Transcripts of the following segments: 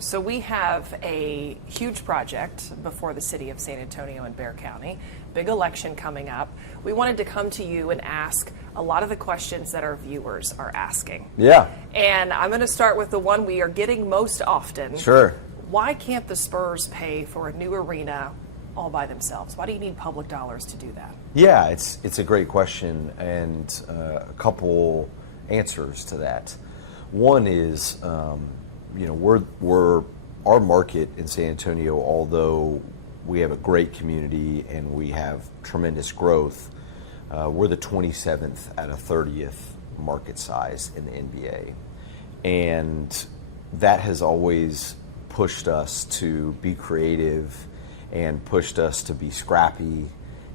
So we have a huge project before the city of San Antonio and Bexar County, big election coming up. We wanted to come to you and ask a lot of the questions that our viewers are asking. Yeah. And I'm going to start with the one we are getting most often. Sure. Why can't the Spurs pay for a new arena all by themselves? Why do you need public dollars to do that? Yeah, it's a great question, and a couple answers to that. One is, we're our market in San Antonio, although we have a great community and we have tremendous growth, we're the 27th out of 30th market size in the NBA. And that has always pushed us to be creative and pushed us to be scrappy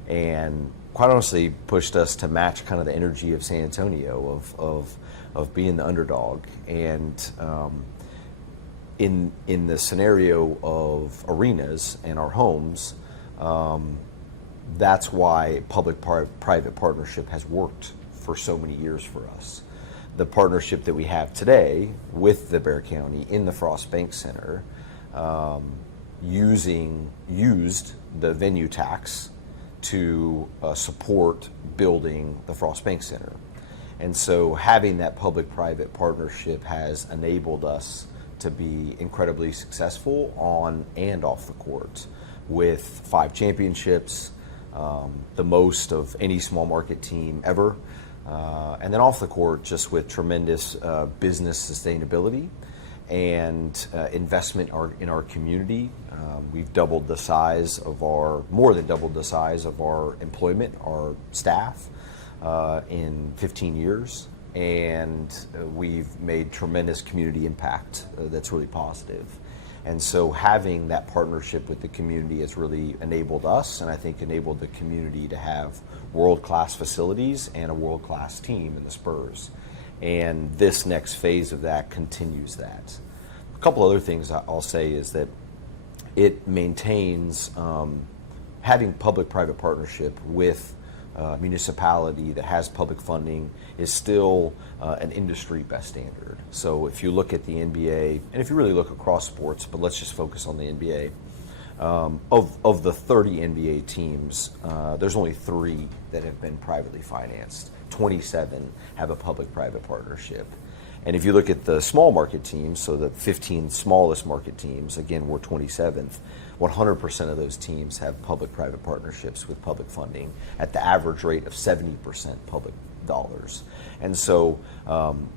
and quite honestly pushed us to match kind of the energy of San Antonio of being the underdog. And in the scenario of arenas and our homes, that's why public-private partnership has worked for so many years for us. The partnership that we have today with the Bexar County in the Frost Bank Center used the venue tax to support building the Frost Bank Center. And so having that public-private partnership has enabled us to be incredibly successful on and off the court with 5 championships, the most of any small market team ever, and then off the court just with tremendous business sustainability and investment in our community. We've more than doubled the size of our employment, our staff, in 15 years. And we've made tremendous community impact that's really positive. And so having that partnership with the community has really enabled us, and I think enabled the community to have world-class facilities and a world-class team in the Spurs. And this next phase of that continues that. A couple other things I'll say is that it maintains having public-private partnership with municipality that has public funding is still an industry best standard. So if you look at the NBA, and if you really look across sports, but let's just focus on the NBA, of the 30 NBA teams, there's only 3 that have been privately financed. 27 have a public-private partnership. And if you look at the small market teams, so the 15 smallest market teams, again, we're 27th, 100% of those teams have public-private partnerships with public funding at the average rate of 70% public dollars. And so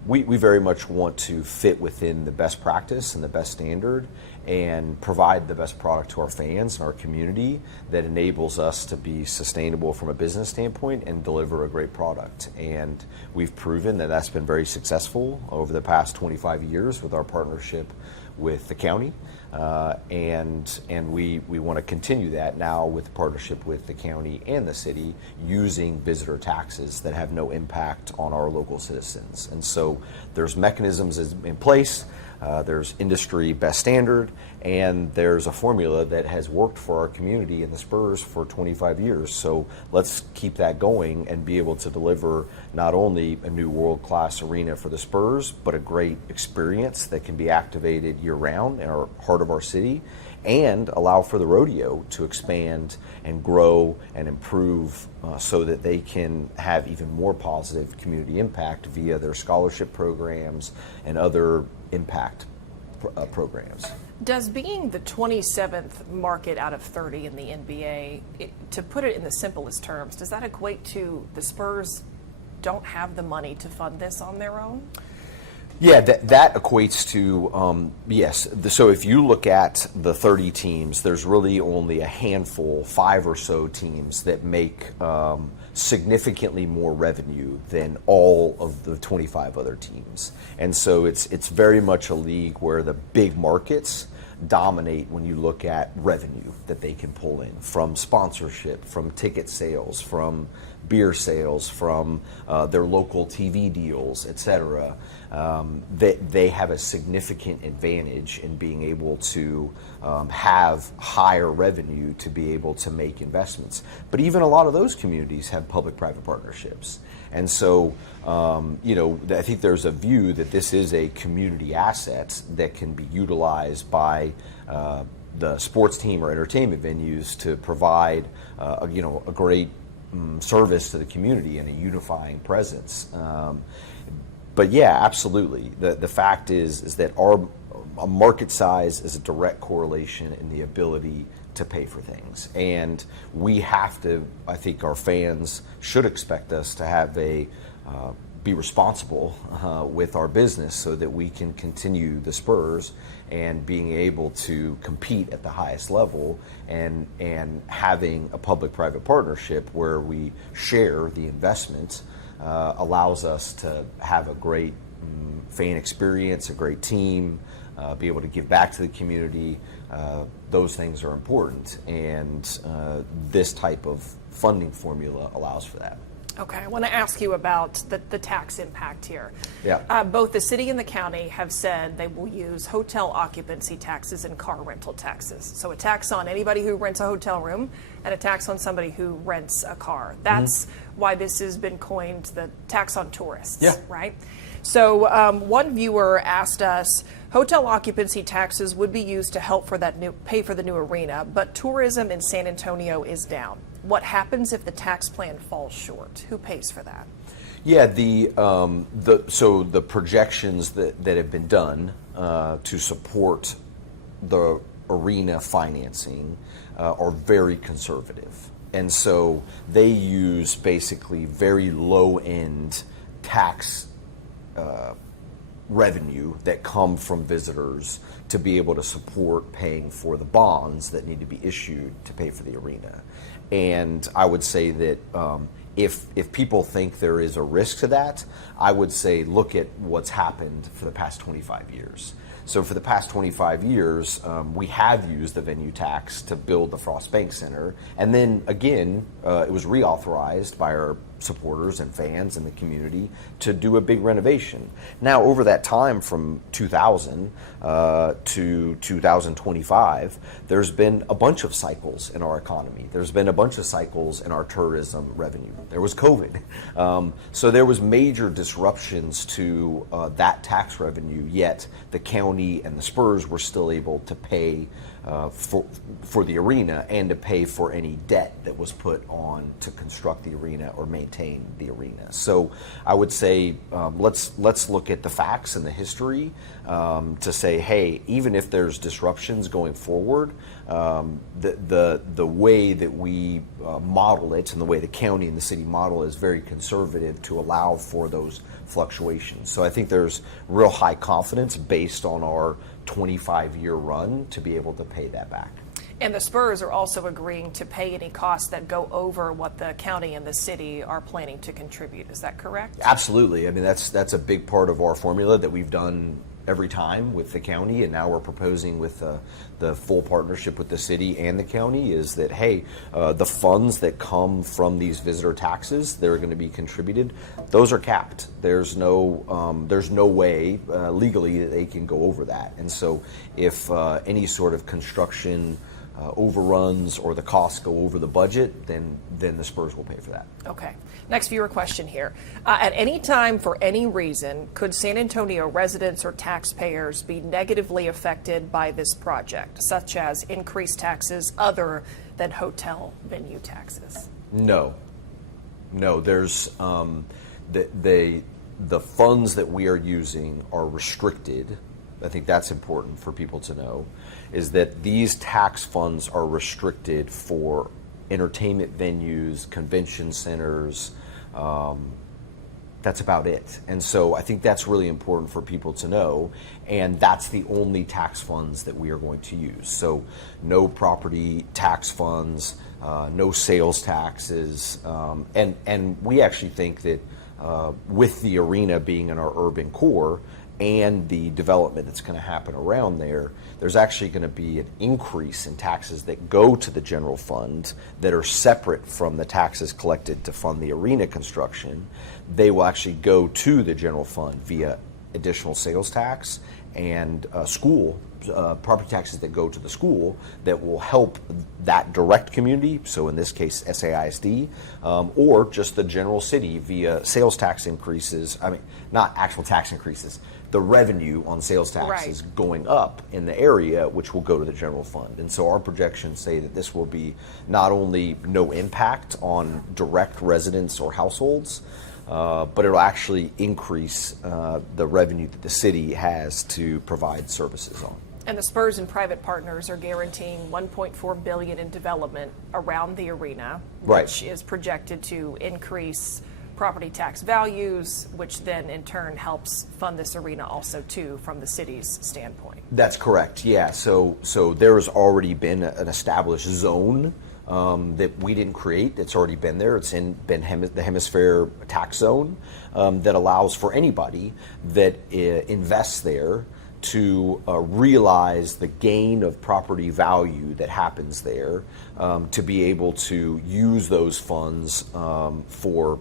we very much want to fit within the best practice and the best standard and provide the best product to our fans and our community that enables us to be sustainable from a business standpoint and deliver a great product. And we've proven that that's been very successful over the past 25 years with our partnership with the county. And we want to continue that now with the partnership with the county and the city using visitor taxes that have no impact on our local citizens. And so there's mechanisms in place, there's industry best standard, and there's a formula that has worked for our community and the Spurs for 25 years. So let's keep that going and be able to deliver not only a new world-class arena for the Spurs, but a great experience that can be activated year-round in our heart of our city, and allow for the rodeo to expand and grow and improve so that they can have even more positive community impact via their scholarship programs and other impact programs. Does being the 27th market out of 30 in the NBA, to put it in the simplest terms, does that equate to the Spurs don't have the money to fund this on their own? Yeah, that equates to, yes. So if you look at the 30 teams, there's really only a handful, 5 or so teams that make significantly more revenue than all of the 25 other teams. And so it's very much a league where the big markets dominate when you look at revenue that they can pull in from sponsorship, from ticket sales, from beer sales, from their local TV deals, et cetera. They have a significant advantage in being able to have higher revenue to be able to make investments. But even a lot of those communities have public-private partnerships. And so, I think there's a view that this is a community asset that can be utilized by the sports team or entertainment venues to provide, a great service to the community and a unifying presence. But yeah, absolutely. The fact is that our market size is a direct correlation in the ability to pay for things. And we have to, I think our fans should expect us to have be responsible with our business so that we can continue the Spurs and being able to compete at the highest level, and having a public-private partnership where we share the investment allows us to have a great fan experience, a great team, be able to give back to the community. Those things are important, and this type of funding formula allows for that. Okay, I want to ask you about the tax impact here. Yeah. Both the city and the county have said they will use hotel occupancy taxes and car rental taxes. So a tax on anybody who rents a hotel room and a tax on somebody who rents a car. That's why this has been coined the tax on tourists, Yeah. right? So one viewer asked us, hotel occupancy taxes would be used to help for pay for the new arena, but tourism in San Antonio is down. What happens if the tax plan falls short? Who pays for that? Yeah, so the projections that have been done to support the arena financing are very conservative, and so they use basically very low-end tax revenue that come from visitors to be able to support paying for the bonds that need to be issued to pay for the arena. And I would say that if people think there is a risk to that, I would say look at what's happened for the past 25 years. So for the past 25 years, we have used the venue tax to build the Frost Bank Center, and then again, it was reauthorized by our supporters and fans in the community to do a big renovation. Now, over that time from 2000 to 2025, there's been a bunch of cycles in our economy. There's been a bunch of cycles in our tourism revenue. There was COVID. So there was major disruptions to that tax revenue, yet the county and the Spurs were still able to pay for the arena and to pay for any debt that was put on to construct the arena or maintain the arena. So I would say let's look at the facts and the history to say, hey, even if there's disruptions going forward, the way that we model it and the way the county and the city model is very conservative to allow for those fluctuations. So I think there's real high confidence based on our 25-year run to be able to pay that back. And the Spurs are also agreeing to pay any costs that go over what the county and the city are planning to contribute. Is that correct? Absolutely. I mean, that's a big part of our formula that we've done every time with the county, and now we're proposing with the full partnership with the city and the county is that, hey, the funds that come from these visitor taxes that are going to be contributed, those are capped. There's no way legally that they can go over that. And so if any sort of construction overruns or the costs go over the budget, then the Spurs will pay for that. Okay. Next viewer question here. At any time, for any reason, could San Antonio residents or taxpayers be negatively affected by this project, such as increased taxes other than hotel venue taxes? No. There's the funds that we are using are restricted. I think that's important for people to know, is that these tax funds are restricted for entertainment venues, convention centers. That's about it. And so I think that's really important for people to know, and that's the only tax funds that we are going to use. So no property tax funds, no sales taxes, and we actually think that with the arena being in our urban core, and the development that's going to happen around there, there's actually going to be an increase in taxes that go to the general fund that are separate from the taxes collected to fund the arena construction. They will actually go to the general fund via additional sales tax and school property taxes that go to the school that will help that direct community, so in this case SAISD, or just the general city via sales tax increases, I mean, not actual tax increases, the revenue on sales taxes going up in the area, which will go to the general fund. And so our projections say that this will be not only no impact on direct residents or households, but it'll actually increase the revenue that the city has to provide services on. And the Spurs and private partners are guaranteeing $1.4 billion in development around the arena, which is projected to increase property tax values, which then in turn helps fund this arena also too from the city's standpoint. That's correct. Yeah. So there has already been an established zone that we didn't create. It's already been there. It's been the hemisphere tax zone that allows for anybody that invests there to realize the gain of property value that happens there, to be able to use those funds for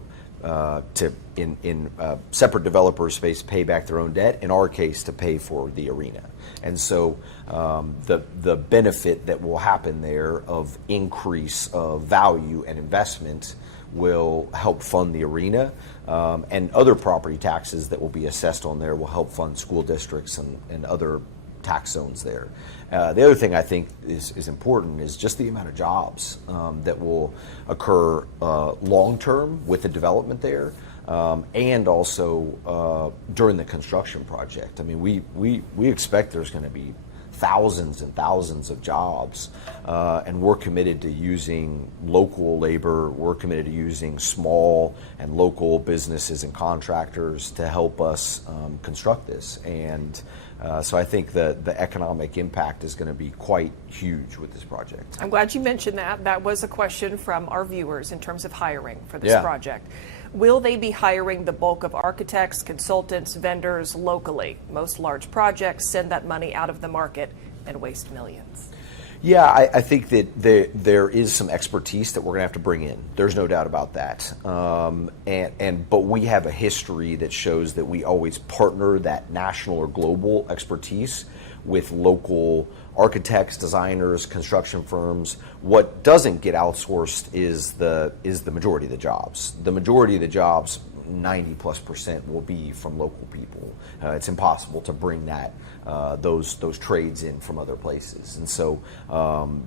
in separate developer space pay back their own debt. In our case, to pay for the arena. And so the benefit that will happen there of increase of value and investment will help fund the arena, and other property taxes that will be assessed on there will help fund school districts and other tax zones there. The other thing I think is important is just the amount of jobs that will occur long term with the development there, and also during the construction project. I mean, we expect there's going to be thousands and thousands of jobs, and we're committed to using local labor. We're committed to using small and local businesses and contractors to help us construct this. And so I think the economic impact is going to be quite huge with this project. I'm glad you mentioned that. That was a question from our viewers in terms of hiring for this project. Will they be hiring the bulk of architects, consultants, vendors locally? Most large projects send that money out of the market and waste millions. Yeah, I think that there is some expertise that we're going to have to bring in. There's no doubt about that. But we have a history that shows that we always partner that national or global expertise with local architects, designers, construction firms. What doesn't get outsourced is the majority of the jobs. The majority of the jobs, 90+%, will be from local people. It's impossible to bring that those trades in from other places, and so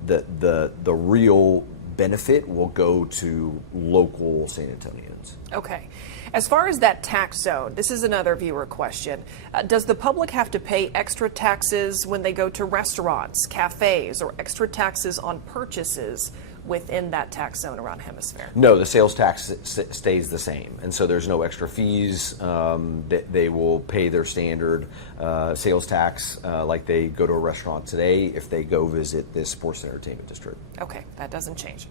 the real benefit will go to local San Antonians. Okay. As far as that tax zone, this is another viewer question. Does the public have to pay extra taxes when they go to restaurants, cafes, or extra taxes on purchases within that tax zone around Hemisphere? No, the sales tax stays the same, and so there's no extra fees. They will pay their standard sales tax like they go to a restaurant today if they go visit this sports and entertainment district. Okay, that doesn't change.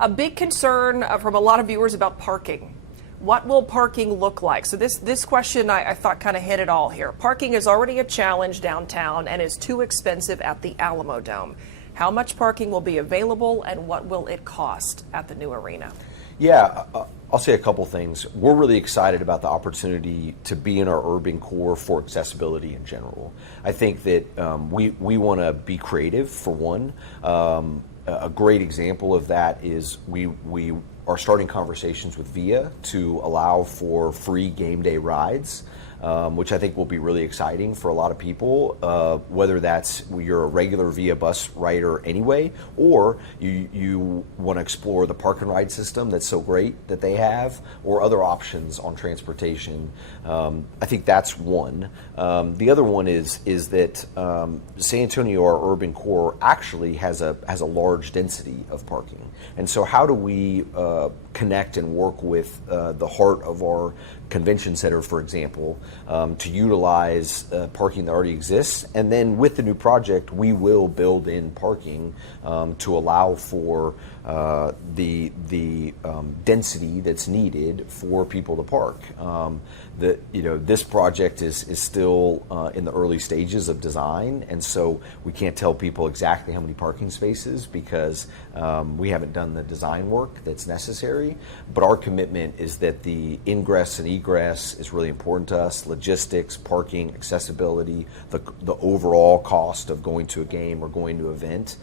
A big concern from a lot of viewers about parking. What will parking look like? So this question I thought kind of hit it all here. Parking is already a challenge downtown and is too expensive at the Alamo Dome. How much parking will be available and what will it cost at the new arena? Yeah, I'll say a couple things. We're really excited about the opportunity to be in our urban core for accessibility in general. I think that we want to be creative, for one. A great example of that is we are starting conversations with VIA to allow for free game day rides, which I think will be really exciting for a lot of people, whether that's you're a regular VIA bus rider anyway, or you want to explore the park and ride system that's so great that they have, or other options on transportation. I think that's one. The other one is that San Antonio, our urban core, actually has a large density of parking. And so how do we connect and work with the heart of our convention center, for example, to utilize parking that already exists. And then with the new project, we will build in parking to allow for the density that's needed for people to park. This project is still in the early stages of design, and so we can't tell people exactly how many parking spaces because we haven't done the design work that's necessary. But our commitment is that the ingress and egress is really important to us. Logistics, parking, accessibility, the overall cost of going to a game or going to an event,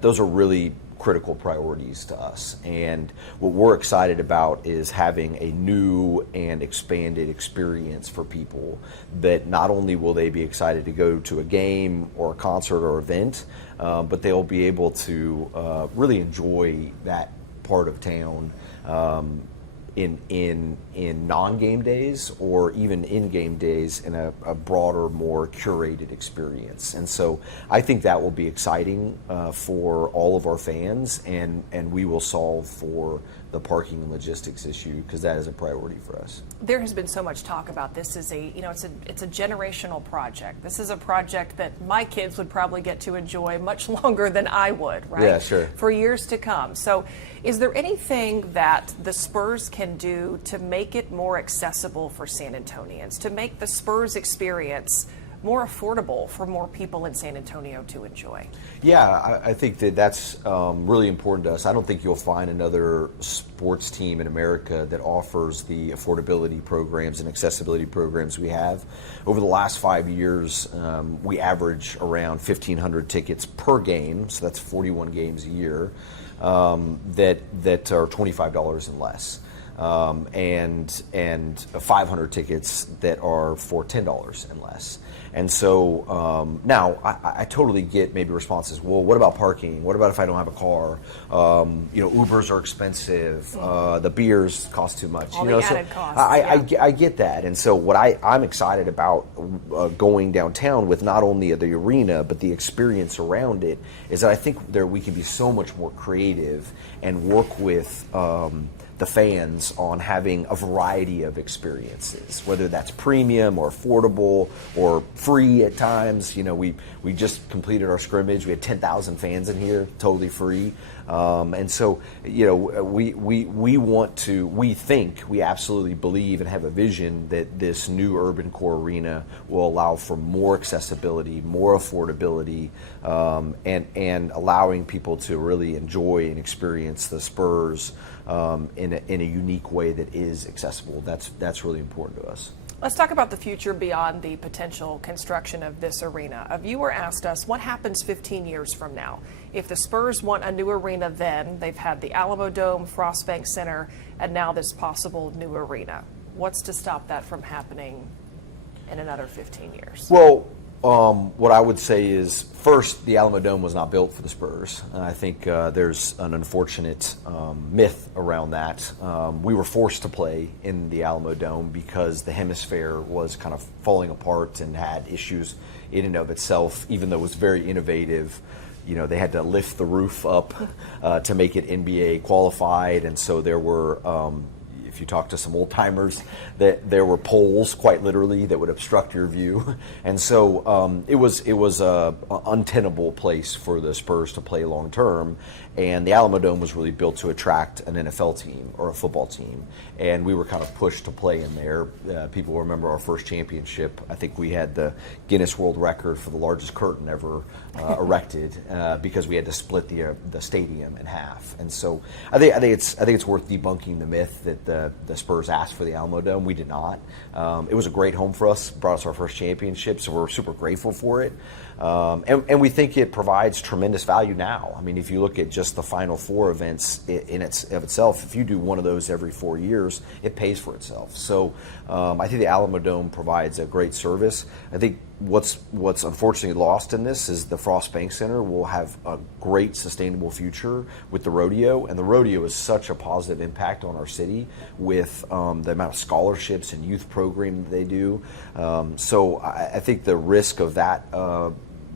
those are really critical priorities to us. And what we're excited about is having a new and expanded experience for people that not only will they be excited to go to a game or a concert or event, but they'll be able to really enjoy that part of town in non-game days or even in-game days in a broader, more curated experience. And so I think that will be exciting for all of our fans, and we will solve for the parking and logistics issue because that is a priority for us. There has been so much talk about this as it's a generational project. This is a project that my kids would probably get to enjoy much longer than I would, right? Yeah, sure. For years to come. So is there anything that the Spurs can do to make it more accessible for San Antonians, to make the Spurs experience more affordable for more people in San Antonio to enjoy? Yeah, I think that's really important to us. I don't think you'll find another sports team in America that offers the affordability programs and accessibility programs we have. Over the last 5 years, we average around 1,500 tickets per game, so that's 41 games a year, that are $25 and less. And 500 tickets that are for $10 and less. And so now I totally get maybe responses. Well, what about parking? What about if I don't have a car? Ubers are expensive. The beers cost too much. All the added costs. I get that. And so what I'm excited about going downtown with not only the arena but the experience around it is that I think we can be so much more creative and work with the fans on having a variety of experiences, whether that's premium or affordable or free at times. We just completed our scrimmage. We had 10,000 fans in here, totally free. And so, we absolutely believe and have a vision that this new urban core arena will allow for more accessibility, more affordability, and allowing people to really enjoy and experience the Spurs in a unique way that is accessible. That's really important to us. Let's talk about the future beyond the potential construction of this arena. A viewer asked us, what happens 15 years from now? If the Spurs want a new arena then, they've had the Alamo Dome, Frost Bank Center, and now this possible new arena. What's to stop that from happening in another 15 years? Well, what I would say is, first, the Alamo Dome was not built for the Spurs. I think there's an unfortunate myth around that. We were forced to play in the Alamo Dome because the hemisphere was kind of falling apart and had issues in and of itself, even though it was very innovative. They had to lift the roof up to make it NBA qualified, and so there were if you talk to some old timers, that there were poles, quite literally, that would obstruct your view, and so it was a untenable place for the Spurs to play long term. And the Alamo Dome was really built to attract an NFL team or a football team, and we were kind of pushed to play in there. People remember our first championship. I think we had the Guinness World Record for the largest curtain ever erected because we had to split the stadium in half. And so I think it's worth debunking the myth that the Spurs asked for the Alamo Dome. We did not. It was a great home for us. Brought us our first championship, so we're super grateful for it. And we think it provides tremendous value now. I mean, if you look at just the Final Four events in itself, if you do one of those every 4 years, it pays for itself. So I think the Alamo Dome provides a great service. I think what's unfortunately lost in this is the Frost Bank Center will have a great sustainable future with the rodeo, and the rodeo is such a positive impact on our city with the amount of scholarships and youth program that they do. So I think the risk of that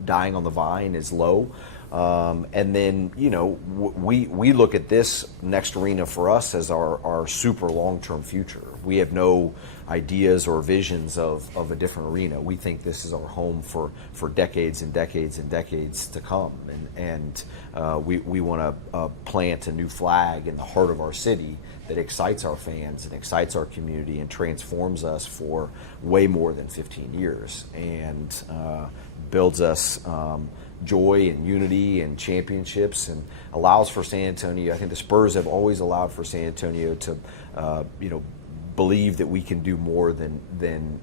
dying on the vine is low. And then, we look at this next arena for us as our super long-term future. We have no ideas or visions of a different arena. We think this is our home for decades and decades and decades to come. And we want to plant a new flag in the heart of our city that excites our fans and excites our community and transforms us for way more than 15 years and builds us joy and unity and championships and allows for San Antonio. I think the Spurs have always allowed for San Antonio to, believe that we can do more than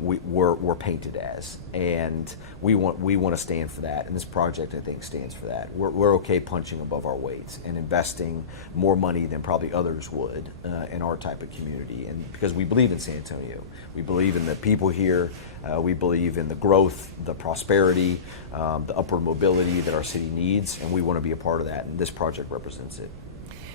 we're painted as, and we want to stand for that. And this project, I think, stands for that. We're okay punching above our weight and investing more money than probably others would in our type of community, and because we believe in San Antonio, we believe in the people here. We believe in the growth, the prosperity, the upward mobility that our city needs, and we want to be a part of that, and this project represents it.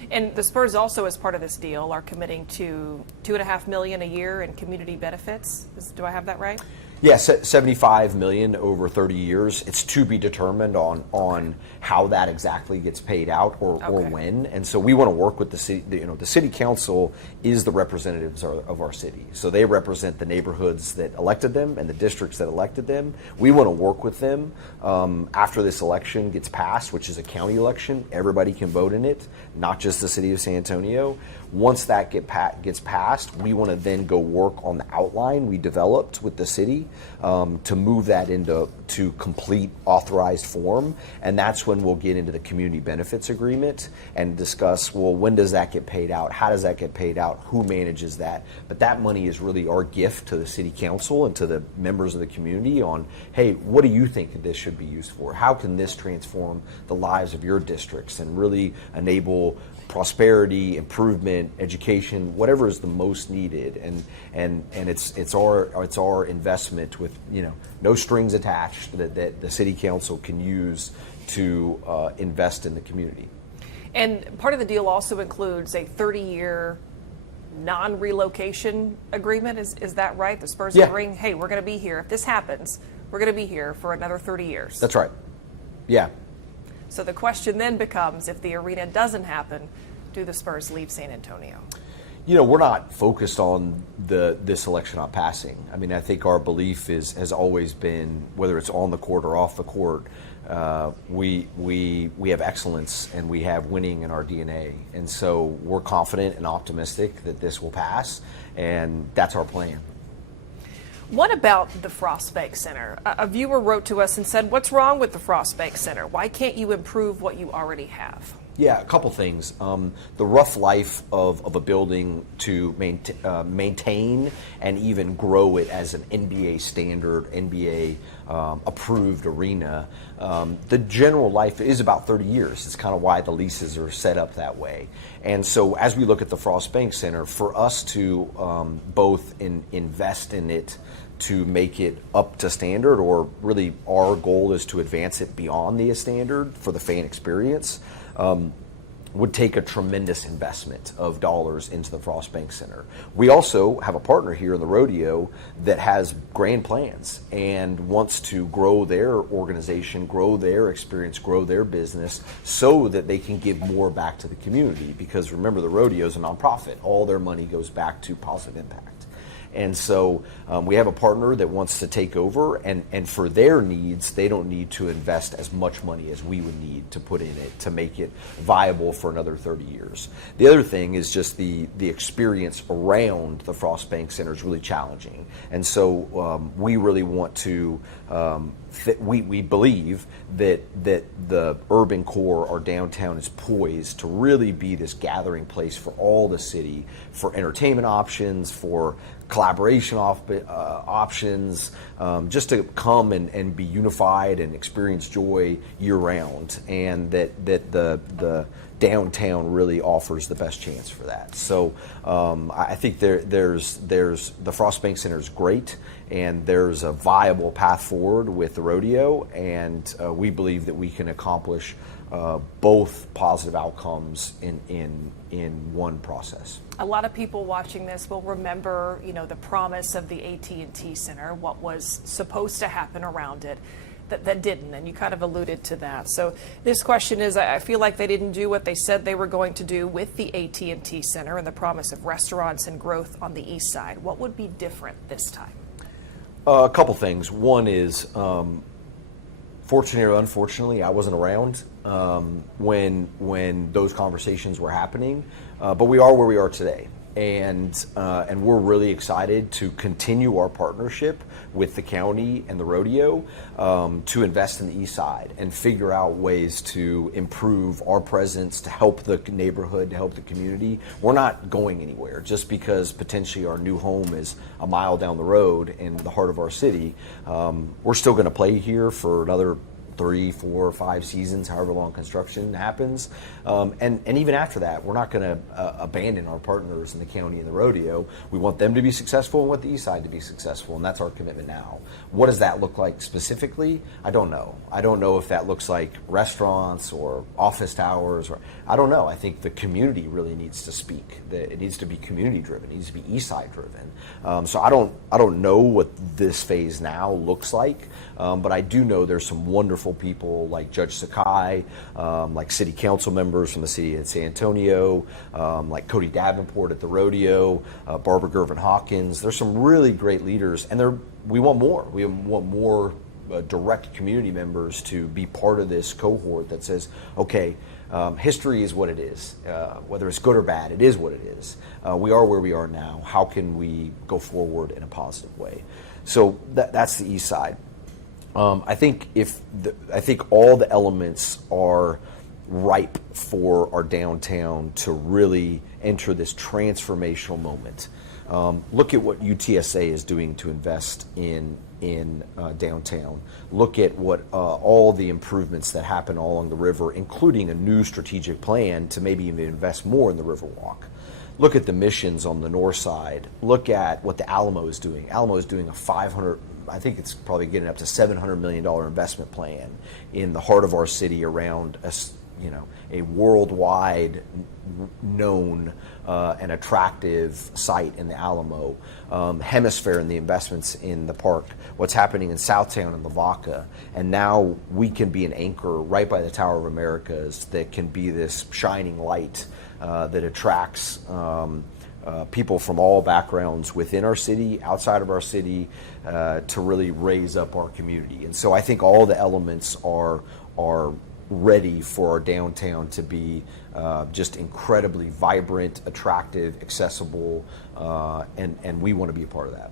And the Spurs also, as part of this deal, are committing to $2.5 million a year in community benefits. Do I have that right? Yes, $75 million over 30 years. It's to be determined on how that exactly gets paid out or when. And so we want to work with the city. The city council is the representatives of our city. So they represent the neighborhoods that elected them and the districts that elected them. We want to work with them after this election gets passed, which is a county election. Everybody can vote in it, not just the city of San Antonio. Once that gets passed, we want to then go work on the outline we developed with the city to move that into complete authorized form. And that's when we'll get into the community benefits agreement and discuss, well, when does that get paid out? How does that get paid out? Who manages that? But that money is really our gift to the city council and to the members of the community on, hey, what do you think this should be used for? How can this transform the lives of your districts and really enable prosperity, improvement, education, whatever is the most needed, and it's our investment with no strings attached that the city council can use to invest in the community. And part of the deal also includes a 30-year non-relocation agreement. Is that right? The Spurs agreeing, hey, we're going to be here if this happens. We're going to be here for another 30 years. That's right. Yeah. So the question then becomes, if the arena doesn't happen, do the Spurs leave San Antonio? We're not focused on this election not passing. I mean, I think our belief has always been, whether it's on the court or off the court, we have excellence and we have winning in our DNA. And so we're confident and optimistic that this will pass, and that's our plan. What about the Frost Bank Center? A viewer wrote to us and said, what's wrong with the Frost Bank Center? Why can't you improve what you already have? Yeah, a couple things. The rough life of a building to maintain and even grow it as an NBA standard, NBA approved arena, the general life is about 30 years. It's kind of why the leases are set up that way. And so as we look at the Frost Bank Center, for us to both invest in it to make it up to standard, or really our goal is to advance it beyond the standard for the fan experience, would take a tremendous investment of dollars into the Frost Bank Center. We also have a partner here in the rodeo that has grand plans and wants to grow their organization, grow their experience, grow their business so that they can give more back to the community. Because remember, the rodeo is a nonprofit. All their money goes back to positive impact. And so we have a partner that wants to take over, and for their needs, they don't need to invest as much money as we would need to put in it to make it viable for another 30 years. The other thing is just the experience around the Frost Bank Center is really challenging. And so we really want to, we believe that the urban core, our downtown, is poised to really be this gathering place for all the city, for entertainment options, for collaboration options, just to come and be unified and experience joy year round, and that the downtown really offers the best chance for that. So I think there's the Frost Bank Center is great, and there's a viable path forward with the rodeo, and we believe that we can accomplish both positive outcomes in one process. A lot of people watching this will remember, the promise of the AT&T Center, what was supposed to happen around it. that didn't, and you kind of alluded to that. So this question is, I feel like they didn't do what they said they were going to do with the AT&T Center and the promise of restaurants and growth on the east side. What would be different this time? A couple things. One is, fortunately or unfortunately, I wasn't around when those conversations were happening, but we are where we are today. And we're really excited to continue our partnership with the county and the rodeo to invest in the east side and figure out ways to improve our presence, to help the neighborhood, to help the community. We're not going anywhere just because potentially our new home is a mile down the road in the heart of our city. We're still going to play here for another 3, 4, 5 seasons, however long construction happens. And even after that, we're not going to abandon our partners in the county and the rodeo. We want them to be successful and want the east side to be successful, and that's our commitment now. What does that look like specifically? I don't know. I don't know if that looks like restaurants or office towers, or I don't know. I think the community really needs to speak. It needs to be community driven. It needs to be east side driven. So I don't know what this phase now looks like, but I do know there's some wonderful people like Judge Sakai, like city council members from the city of San Antonio, like Cody Davenport at the rodeo, Barbara Gervin Hawkins. There's some really great leaders, and we want more. We want more direct community members to be part of this cohort that says, okay, history is what it is. Whether it's good or bad, it is what it is. We are where we are now. How can we go forward in a positive way? So that's the east side. I think all the elements are ripe for our downtown to really enter this transformational moment. Look at what UTSA is doing to invest in downtown. Look at what all the improvements that happen all along the river, including a new strategic plan to maybe even invest more in the Riverwalk. Look at the missions on the north side. Look at what the Alamo is doing. Alamo is doing I think it's probably getting up to $700 million investment plan in the heart of our city around a worldwide known and attractive site in the Alamo. Hemisphere and the investments in the park. What's happening in Southtown and Lavaca. And now we can be an anchor right by the Tower of Americas that can be this shining light that attracts people from all backgrounds within our city, outside of our city, to really raise up our community. And so I think all the elements are ready for our downtown to be just incredibly vibrant, attractive, accessible, and we want to be a part of that.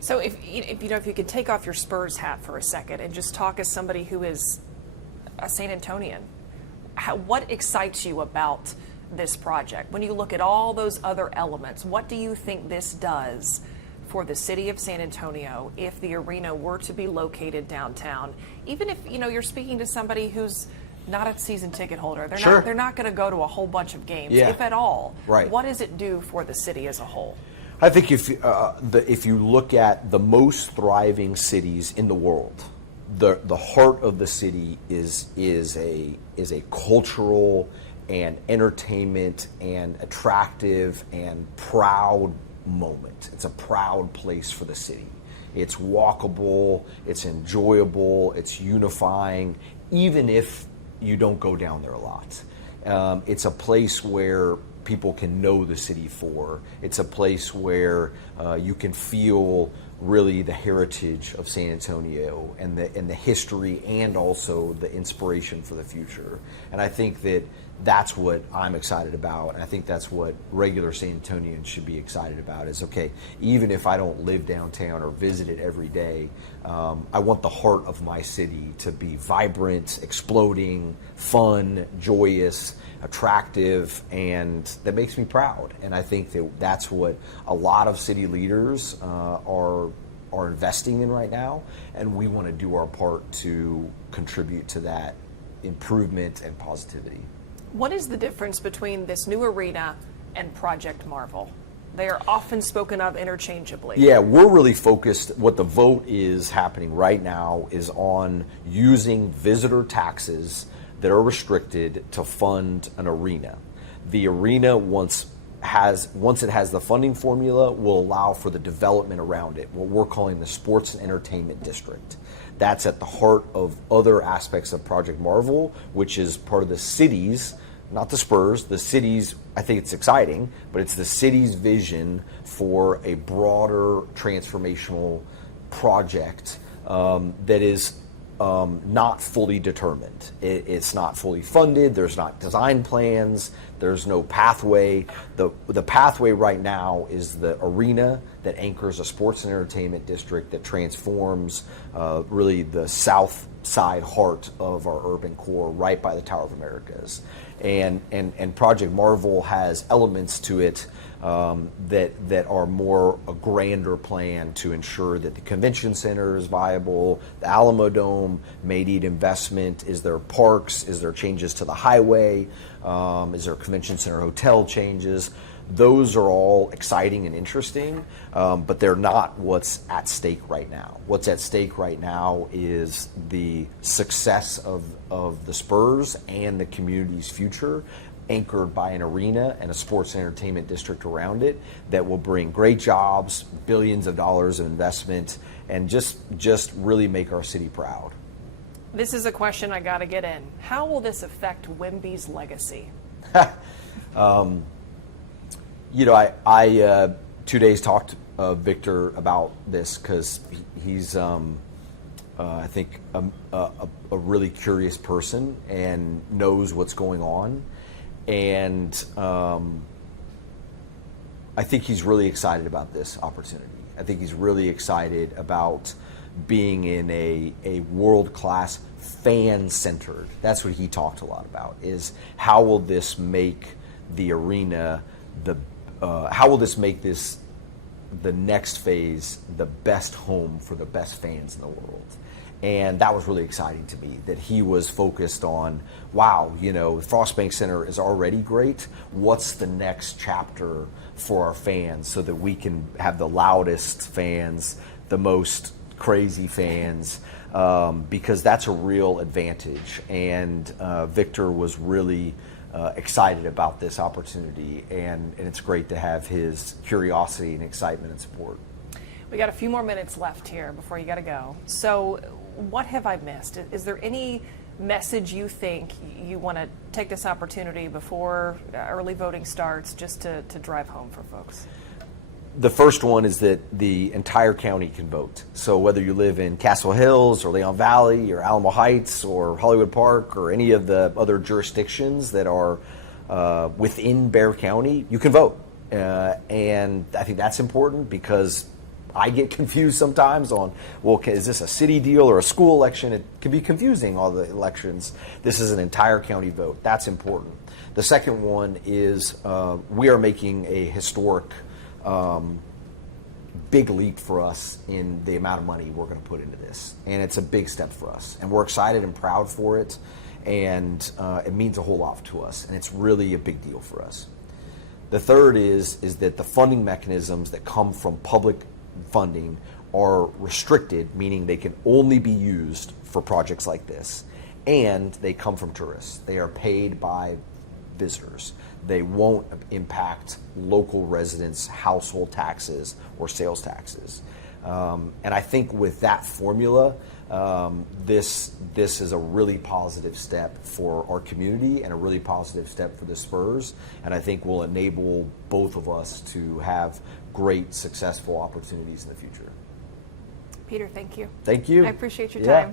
So if you could take off your Spurs hat for a second and just talk as somebody who is a San Antonian, what excites you about this project? When you look at all those other elements, what do you think this does for the city of San Antonio if the arena were to be located downtown? Even if you're speaking to somebody who's not a season ticket holder, they're not going to go to a whole bunch of games, if at all. Right. What does it do for the city as a whole? I think if you look at the most thriving cities in the world, the heart of the city is a cultural and entertainment and attractive and proud moment. It's a proud place for the city. It's walkable, it's enjoyable, it's unifying, even if you don't go down there a lot. It's a place where people can know the city for. It's a place where you can feel really the heritage of San Antonio and the history and also the inspiration for the future. And I think that's what I'm excited about. And I think that's what regular San Antonians should be excited about is, okay, even if I don't live downtown or visit it every day, I want the heart of my city to be vibrant, exploding, fun, joyous, attractive, and that makes me proud. And I think that's what a lot of city leaders are investing in right now, and we want to do our part to contribute to that improvement and positivity. What is the difference between this new arena and Project Marvel? They are often spoken of interchangeably. Yeah, we're really focused. What the vote is happening right now is on using visitor taxes that are restricted to fund an arena. The arena, once it has the funding formula, will allow for the development around it, what we're calling the sports and entertainment district. that's at the heart of other aspects of Project Marvel, which is part of the city's, not the Spurs, the city's, I think it's exciting, but it's the city's vision for a broader transformational project that is not fully determined. It's not fully funded. There's not design plans. There's no pathway. The pathway right now is the arena that anchors a sports and entertainment district that transforms really the south side heart of our urban core right by the Tower of Americas. And Project Marvel has elements to it that are more a grander plan to ensure that the convention center is viable, the Alamo Dome may need investment, is there parks, is there changes to the highway, is there convention center hotel changes. Those are all exciting and interesting, but they're not what's at stake right now. What's at stake right now is the success of the Spurs and the community's future, anchored by an arena and a sports and entertainment district around it that will bring great jobs, billions of dollars of investment, and just really make our city proud. This is a question I got to get in. How will this affect Wimby's legacy? You know, I 2 days talked to Victor about this because he's, I think, a really curious person and knows what's going on. And I think he's really excited about this opportunity. I think he's really excited about being in a world-class fan-centered. That's what he talked a lot about, is how will this make the arena how will this make this the next phase the best home for the best fans in the world? And that was really exciting to me, that he was focused on, wow, you know, Frostbank Center is already great. What's the next chapter for our fans so that we can have the loudest fans, the most crazy fans, because that's a real advantage. And Victor was really excited about this opportunity, and it's great to have his curiosity and excitement and support. We got a few more minutes left here before you got to go. So what have I missed? Is there any message you think you want to take this opportunity before early voting starts just to drive home for folks? The first one is that the entire county can vote. So whether you live in Castle Hills or Leon Valley or Alamo Heights or Hollywood Park or any of the other jurisdictions that are within Bexar County, you can vote. And I think that's important because I get confused sometimes on, well, is this a city deal or a school election? It can be confusing, all the elections. This is an entire county vote. That's important. The second one is we are making a historic big leap for us in the amount of money we're going to put into this. And it's a big step for us. And we're excited and proud for it. And it means a whole lot to us. And it's really a big deal for us. The third is that the funding mechanisms that come from public funding are restricted, meaning they can only be used for projects like this. And they come from tourists. They are paid by visitors. They won't impact local residents' household taxes or sales taxes. And I think with that formula, this is a really positive step for our community and a really positive step for the Spurs. And I think will enable both of us to have great, successful opportunities in the future. Peter, thank you. Thank you. I appreciate your Yeah. time.